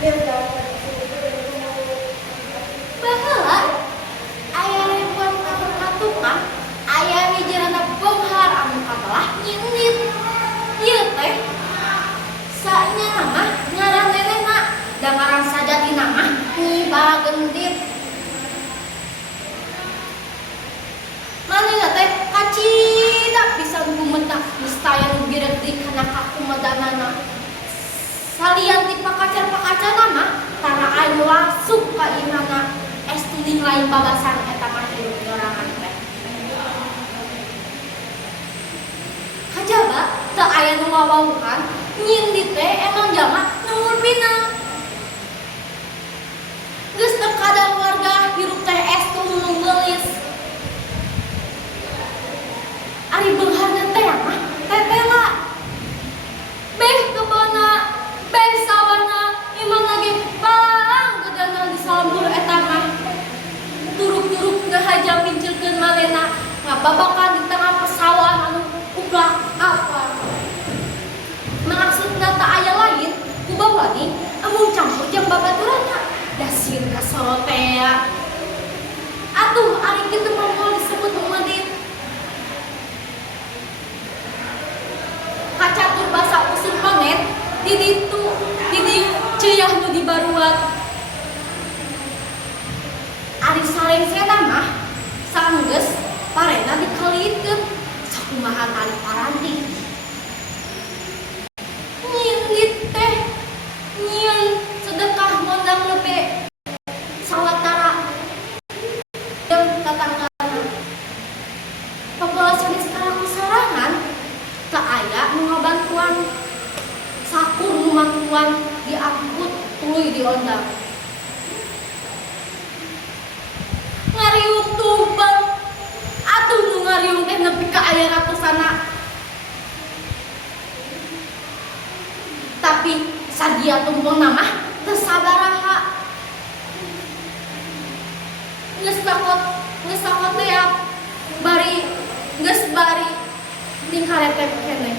Baheula aya ribuan tukang aya hijrana bonghar anu katelah nyindit. Ieu teh saenya mah ngaran nenena da ngaran sajatina mah Nyi Bagendit. Manehna teh kacida pisan gumetak mustaya nu gireg di kana kakumadanana. Salian ti pakacar-pakacana mah tara aya wasuk ka imana estuning lain babasan eta mah hirup nyorangan teh. Kajaba teu aya nu ngawawuhan nyindit teh emang jalma nu ngurpina. Geus teu kada warga hirup teh estu nu geulis. Ari beungharna teh mah tetela. Beh kebona, beh sawana, imang lagi bang gedana di salambur eta mah. Turuk-turuk ngahaja minceulkeun manehna ngababakan di tengah pesawahan anu ulah apa. Maksudna teu aya lain ku bawani amun campur jeung babaturanna dasieun ka sorotea. Atuh ari kitu mah moal disebut medit. Kacatur basa usul maneh di ditu di dieu ceuyak nu dibaruat. Ari salengsena mah sanggeus parena dikaliitkeun sakumaha tali paranti. Nyindit teh nyieun sedekah mondang lebe sawatara jeung tatanggana. Pamula sanes sekarang sarangan teu aya nu ngabantuan sakur nu mantuan diangkut tuluy diondang. Ngariung tumbang atuh nu ngariung teh nepi ka aya ratusana. Tapi sadia tumbangna mah teu sabaraha. Geus sakot teh bari geus bari tingkaretep keneh.